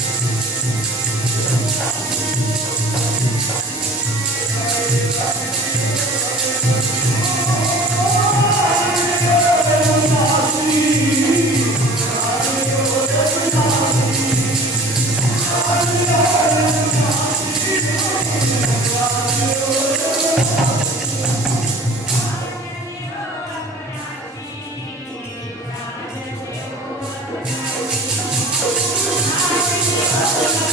Thank you.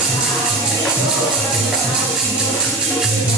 すごい。